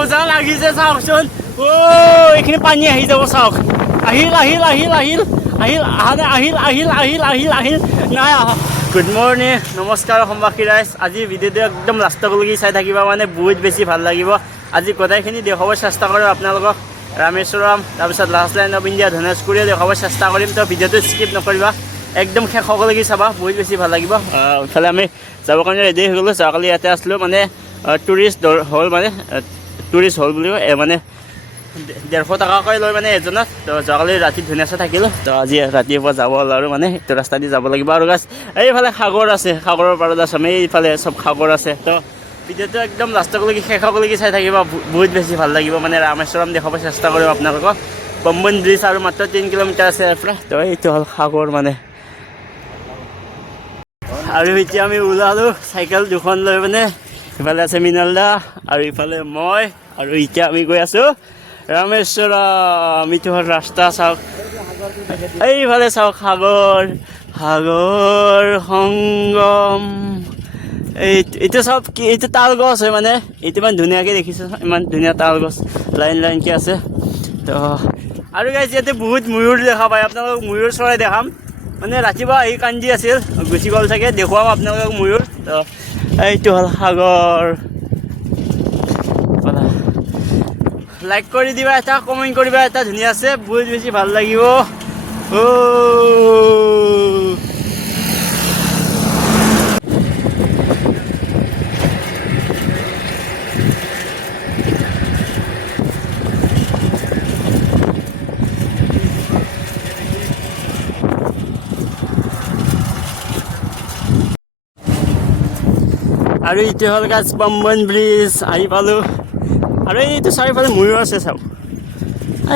মজা লাগিছে চাওকচোন ও এইখিনি পানী আহি যাব চাওক আহিল আহিল আহিল আহিল আহিল আহিল আহিল আহিল আহিল আহিল নাই আহা গুড মৰ্ণিং নমস্কাৰ অসমবাসী ৰাইজ আজি ভিডিঅ'টো একদম লাষ্টলৈকে চাই থাকিবা মানে বহুত বেছি ভাল লাগিব আজি গোটেইখিনি দেখাব চেষ্টা কৰোঁ আপোনালোকক ৰামেশ্বৰম তাৰপিছত লাষ্ট লাইন অফ ইণ্ডিয়া ধনেশগুৰিয়ে দেখাব চেষ্টা কৰিম তো ভিডিঅ'টো স্কিপ নকৰিবা একদম শেষলৈকে চাবা বহুত বেছি ভাল লাগিব ইফালে আমি যাবৰ কাৰণে ৰেডি হৈ গ'লোঁ যোৱাকালি ইয়াতে আছিলোঁ মানে টুৰিষ্ট হ'ল মানে টুৰিষ্ট হ'ল বুলি কয় মানে 150 টকাকৈ লৈ মানে এজনত তো যোৱাকালি ৰাতি ধুনীয়াকৈ থাকিলোঁ তো আজি ৰাতিপুৱা যাব হ'ল আৰু মানে এইটো ৰাস্তা দি যাব লাগিব আৰু গাছ এইফালে সাগৰ আছে সাগৰৰ পাৰত আছে আমি এইফালে চব সাগৰ আছে তো ভিডিঅ'টো একদম লাষ্টলৈকে শেষলৈকে চাই থাকিবা বহুত বেছি ভাল লাগিব মানে ৰামেশ্বৰম দেখাব চেষ্টা কৰিম আপোনালোকক পম্বন ব্ৰিজ আৰু মাত্ৰ 3 কিলোমিটাৰ আছে ইয়াৰ পৰা তো এইটো হ'ল সাগৰ মানে আৰু এতিয়া আমি ওলালোঁ চাইকেল দুখন লৈ মানে ইফালে আছে মৃণাল দা আৰু ইফালে মই আৰু এতিয়া আমি গৈ আছোঁ ৰামেশ্বৰম এইটো হ'ল ৰাস্তা চাওক এইফালে চাওক সাগৰ সাগৰ সংগম এইটো চব কি এইটো তাল গছ হয় মানে এইটো ইমান ধুনীয়াকৈ দেখিছোঁ ইমান ধুনীয়া তাল গছ লাইন লাইনকৈ আছে তো আৰু গাইজ ইয়াতে বহুত ময়ূৰ দেখা পায় আপোনালোকক ময়ূৰ চৰাই দেখাম মানে ৰাতিপুৱা এই কান্দি আছিল গুচি গ'ল চাগে দেখুৱাম আপোনালোকক ময়ূৰ তো এইটো হ'ল সাগৰ লাইক কৰি দিবা এটা কমেণ্ট কৰিবা এটা ধুনীয়া আছে বহুত বেছি ভাল লাগিব আৰু এইটো হ'ল গাছ পম্বন ব্ৰিজ আহি পালোঁ আৰু এইটো চাৰিওফালে ময়ূৰ আছে চাওক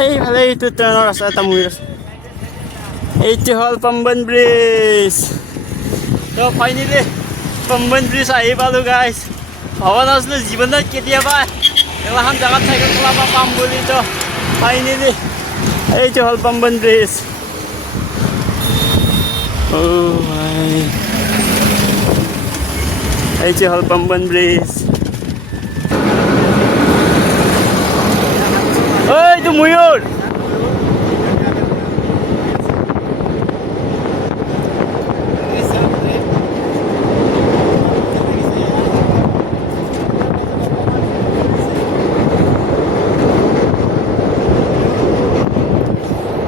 এইফালে এইটো ট্ৰেইনৰ আছে এটা ময়ূৰ আছে এইটো হ'ল পম্বন ব্ৰিজ তো ফাইনেলি পম্বন ব্ৰিজ আহি পালোঁ গাইজ ভবা নাছিলোঁ জীৱনত কেতিয়াবা এলাখন জেগাত চাইকেল চলাব পাম বুলি তো ফাইনেলি এইটো হ'ল পম্বন ব্ৰিজ এইটো হ'ল পম্বন ব্ৰিজ এইটো ময়ূৰ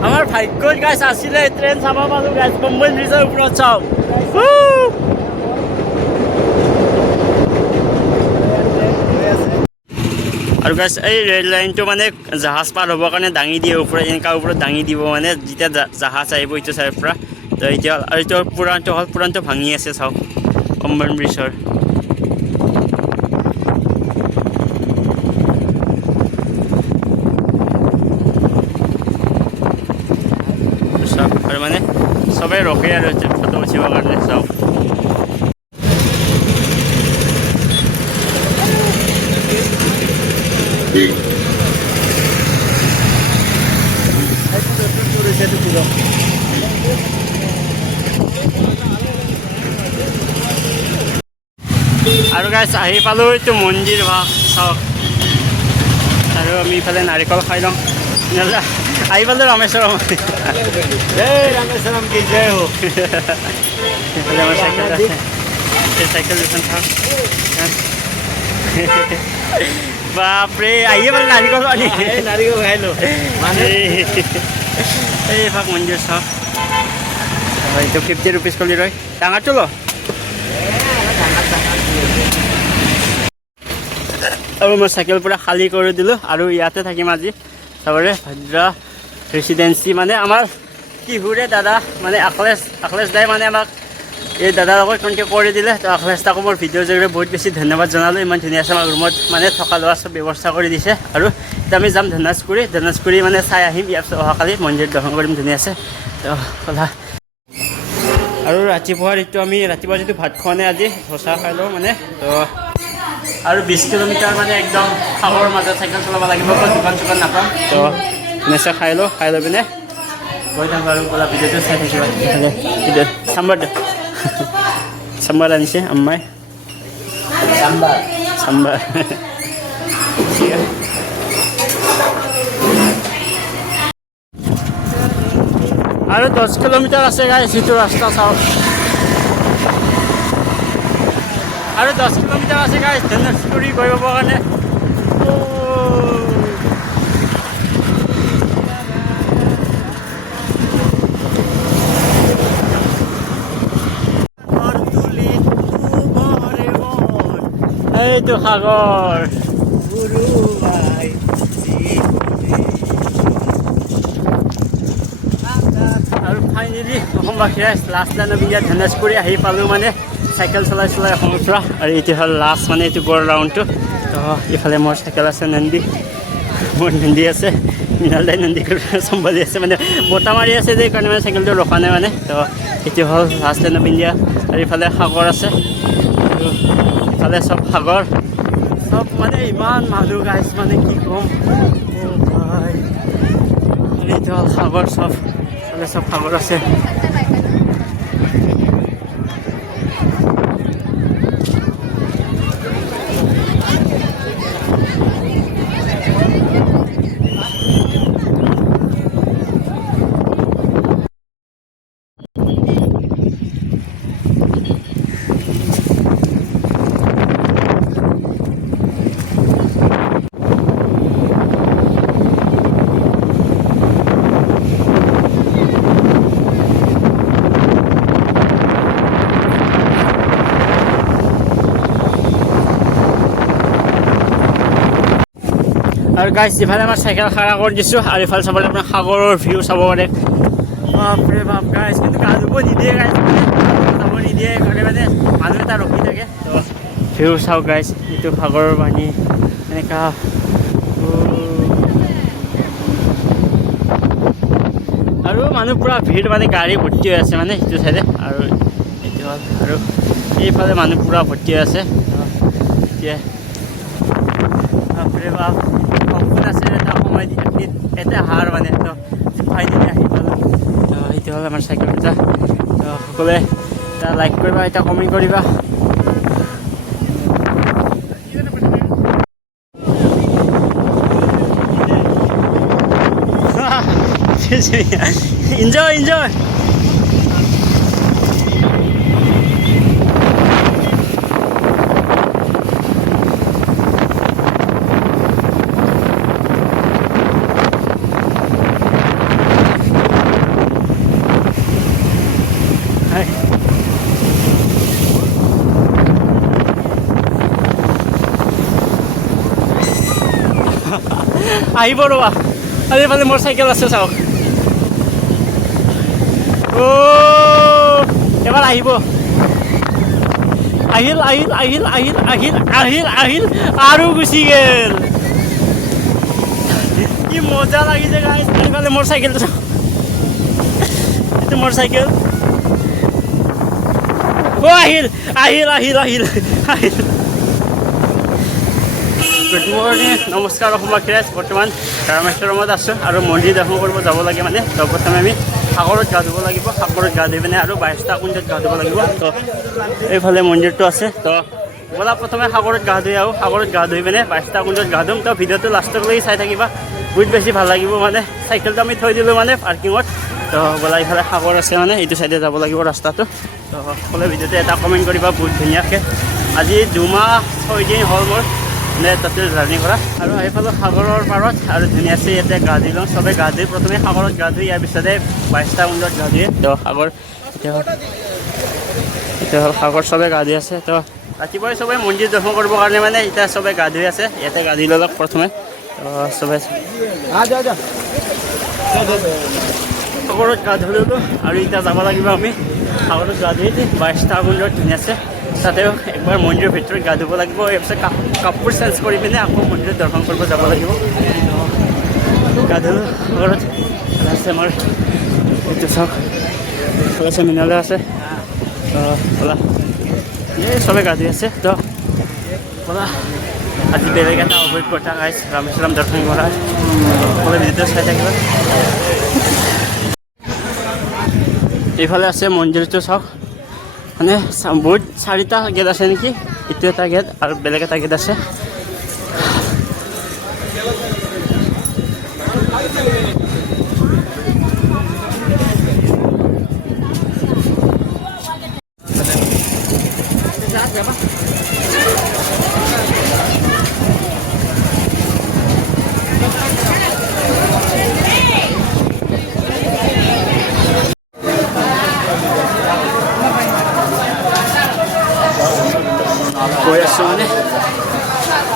আমাৰ ভাগ্যত গাছ আছিলে ট্ৰেইন চাব পালোঁ গাছ পম্বন ব্ৰিজৰ ওপৰত চাওক আৰু গাছ এই ৰেল লাইনটো মানে জাহাজ পাৰ হ'বৰ কাৰণে দাঙি দিয়ে ওপৰত এনেকুৱা ওপৰত দাঙি দিব মানে যেতিয়া জাহাজ আহিব এইটো চাইৰ পৰা তো এতিয়া আৰু এইটো পুৰাণটো ভাঙি আছে চাওক পম্বন ব্ৰিজৰ চাওক আৰু মানে চবেই ৰখে আৰু ফটো উঠিবৰ কাৰণে চাওক আৰু গাইছ আহি পালোঁ এইটো মন্দিৰ ভাগ চাওক আৰু আমি ইফালে নাৰিকল খাই লওঁ আহি পালোঁ ৰামেশ্বৰম ৰামেশ্বৰম কি জয় হওক এইফালে আমাৰ চাইকেল আছে এই চাইকেল দুখন চাওক বাপৰে আহিয়ে পালে নাৰিকল আনি নাৰিকল খাই লওঁ এই ভাগ মন্দিৰ চাওক এইটো 50 rupees কৰি ৰয় ডাঙৰটো ল আৰু মই চাইকেল পুৰা খালী কৰি দিলোঁ আৰু ইয়াতে থাকিম আজি চবৰে ভদ্ৰা ৰেচিডেঞ্চি মানে আমাৰ কিহুৰে দাদা মানে আখলেশ দাই মানে আমাক এই দাদাৰ লগত কণ্টেক্ট কৰি দিলে তো আখলেশ দাকো মোৰ ভিডিঅ'ৰ জৰিয়তে বহুত বেছি ধন্যবাদ জনালোঁ ইমান ধুনীয়া আছে আমাৰ ৰুমত মানে থকা লোৱা চব ব্যৱস্থা কৰি দিছে আৰু এতিয়া আমি যাম ধনেশগুৰি মানে চাই আহিম ইয়াৰ পিছত অহাকালি মন্দিৰ দৰ্শন কৰিম ধুনীয়া আছে তো কথা আৰু ৰাতিপুৱাৰ এইটো আমি ৰাতিপুৱা যিটো ভাত খোৱা নাই আজি ধোচা খাই লওঁ মানে তো আৰু 20 কিলোমিটাৰ মানে একদম সাগৰৰ মাজত চাইকেল চলাব লাগিব দোকান চোকান নাপাম তো ধুনীয়াকৈ খাই লৈ পিনে গৈ থাকোঁ আৰু ক'লা ভিডিঅ'টো চাই থাকিবা ভিডিঅ' চাম্বাৰ আনিছে আম্মাই চাম্বাৰ ঠিক আছে আৰু 10 কিলোমিটাৰ আছে গাইছ এইটো ৰাস্তা চাওক আৰু 10 কিলোমিটাৰ আছে গাইছ ধনুষকুৰি গৈ পাবৰ কাৰণে এইটো সাগৰ আৰু ফাইনেলি অসমবাসী লাষ্ট লাইন অফ ইণ্ডিয়া ধনুষকুৰি আহি পালোঁ মানে চাইকেল চলাই অসমৰ পৰা আৰু এইটো হ'ল লাষ্ট মানে এইটো গড় ৰাউণ্ডটো তো ইফালে মোৰ চাইকেল আছে নন্দী মোৰ নন্দী আছে মৃণাল দাই নন্দী চম্ভালি আছে মানে বতাহ মাৰি আছে যে কাৰণে মানে চাইকেলটো ৰখা নাই মানে তো এইটো হ'ল লাষ্ট লাইন অফ ইণ্ডিয়া আৰু ইফালে সাগৰ আছে আৰু ইফালে চব সাগৰ চব মানে ইমান মানুহ গাইছ মানে কি ক'ম এইটো হ'ল সাগৰ চব ইফালে চব সাগৰ আছে আৰু গাইছ ইফালে আমাৰ চাইকেল খাৰা কৰি দিছোঁ আৰু ইফালে চাবলৈ আপোনাৰ সাগৰৰ ভিউ চাব পাৰে বাপৰে বাপ গাইছ কিন্তু গা ধুব নিদিয়ে গাইছ যাব নিদিয়ে কাৰণে মানে মানুহ এটা ৰখি থাকে তো ভিউ চাওক গাইছ এইটো সাগৰৰ পানী এনেকুৱা আৰু মানুহ পূৰা ভিৰ মানে গাড়ী ভৰ্তি হৈ আছে মানে সেইটো চাইডে আৰু এইটো হ'ল আৰু এইফালে মানুহ পূৰা ভৰ্তি হৈ আছে এতিয়া বাপৰে বাপ সপোন আছে এটা সময় এটা হাৰ মানে তো ফাইনেলি আহি পালোঁ তো সেইটো হ'ল আমাৰ চাইকেল দুটা তো সকলোৱে এটা লাইক কৰিবা এটা কমেণ্ট কৰিবা enjoy আহিব ৰ'বা আৰু এইফালে মোৰ চাইকেল আছে চাওক এবাৰ আহিব আহিল আৰু গুচি গ'ল কি মজা লাগিছে গাইছ এইফালে মোৰ চাইকেলটো চাওক এইটো মোৰ চাইকেল আহিল গুড মৰ্ণিং নমস্কাৰ অসমবাসী বৰ্তমান ৰামেশ্বৰমত আছোঁ আৰু মন্দিৰ দৰ্শন কৰিব যাব লাগে মানে তো প্ৰথমে আমি সাগৰত গা ধুব লাগিব সাগৰত গা ধুই পিনে আৰু 22টা কুণ্ডত গা ধুব লাগিব তো এইফালে মন্দিৰটো আছে তো ব'লা প্ৰথমে সাগৰত গা ধুই আহোঁ সাগৰত গা ধুই পিনে 22টা কুণ্ডত গা ধুম তো ভিডিঅ'টো লাষ্টলৈকে চাই থাকিবা বহুত বেছি ভাল লাগিব মানে চাইকেলটো আমি থৈ দিলোঁ মানে পাৰ্কিঙত তো ব'লা ইফালে সাগৰ আছে মানে এইটো চাইডে যাব লাগিব ৰাস্তাটো তো সকলোৱে ভিডিঅ'টো এটা কমেণ্ট কৰিবা বহুত ধুনীয়াকৈ আজি 2 মাহ 6 দিন হ'ল মোৰ মানে তাতে জাৰ্ণি কৰা আৰু এইফালে সাগৰৰ পাৰত আৰু ধুনীয়াছে ইয়াতে গা ধুই লওঁ চবে গা ধুই প্ৰথমে সাগৰত গা ধুই ইয়াৰ পিছতে 22টা কুণ্ডত গা ধুৱে তো সাগৰ এতিয়া হ'ল সাগৰ চবে গা ধুই আছে তো ৰাতিপুৱাই চবে মন্দিৰ দৰ্শন কৰিবৰ কাৰণে মানে এতিয়া চবে গা ধুই আছে ইয়াতে গা ধুই ল'লক প্ৰথমে তো চবে সাগৰত গা ধুই ল'লোঁ আৰু এতিয়া যাব লাগিব আমি সাগৰত গা ধুই 22টা কুণ্ডত ধুনীয়াছে তাতেও একবাৰ মন্দিৰৰ ভিতৰত গা ধুব লাগিব তাৰপিছত কাপোৰ চেঞ্জ কৰি পিনে আকৌ মন্দিৰত দৰ্শন কৰিব যাব লাগিব গা ধুলোঁ সাগৰত আছে আমাৰ এইটো চাওক আছে মৃণালে আছে ব'লা এই চবে গা ধুই আছে তো ব'লা আজি বেলেগ এটা অভিজ্ঞতা গাইছ ৰামেশ্বৰম দৰ্শন কৰা সকলোৱে ভিডিঅ'টো চাই থাকিবা এইফালে আছে মন্দিৰটো চাওক মানে বহুত 4টা গেট আছে নেকি এইটো এটা গেট আৰু বেলেগ এটা গেট আছে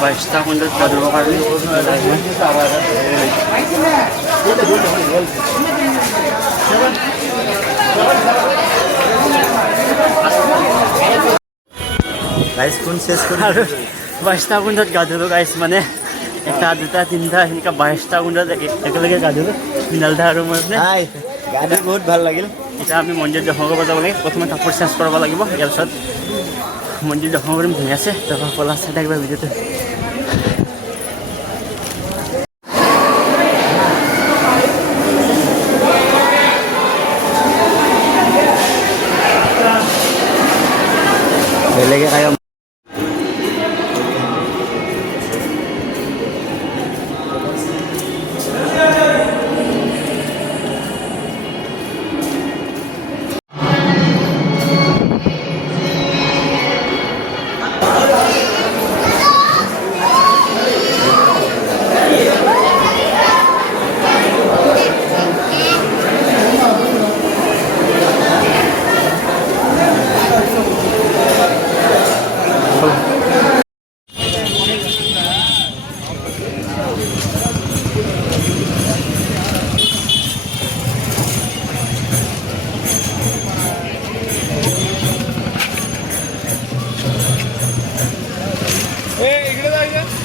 বাইশটা কুণ্ডত গা ধুবৰ কাৰণে গাইজ ফোন শেষ কৰি আৰু বাইশটা কুণ্ডত গা ধুলোঁ গাইছ মানে এটা দুটা তিনিটা সেনেকুৱা বাইশটা কুণ্ডত একেলগে গা ধুলোঁ মৃণালদা আৰু মই মানে হাই গা ধুই বহুত ভাল লাগিল এতিয়া আমি মন্দিৰ দৰ্শন কৰিব যাব লাগে প্ৰথমে কাপোৰ চেঞ্জ কৰিব লাগিব ইয়াৰ পিছত মন্দিৰ দৰ্শন কৰিম ধুনীয়া আছে তাৰপৰা পলা চাই থাকিবা ভিডিঅ'টো বেলেগে kayo इकडे जायचं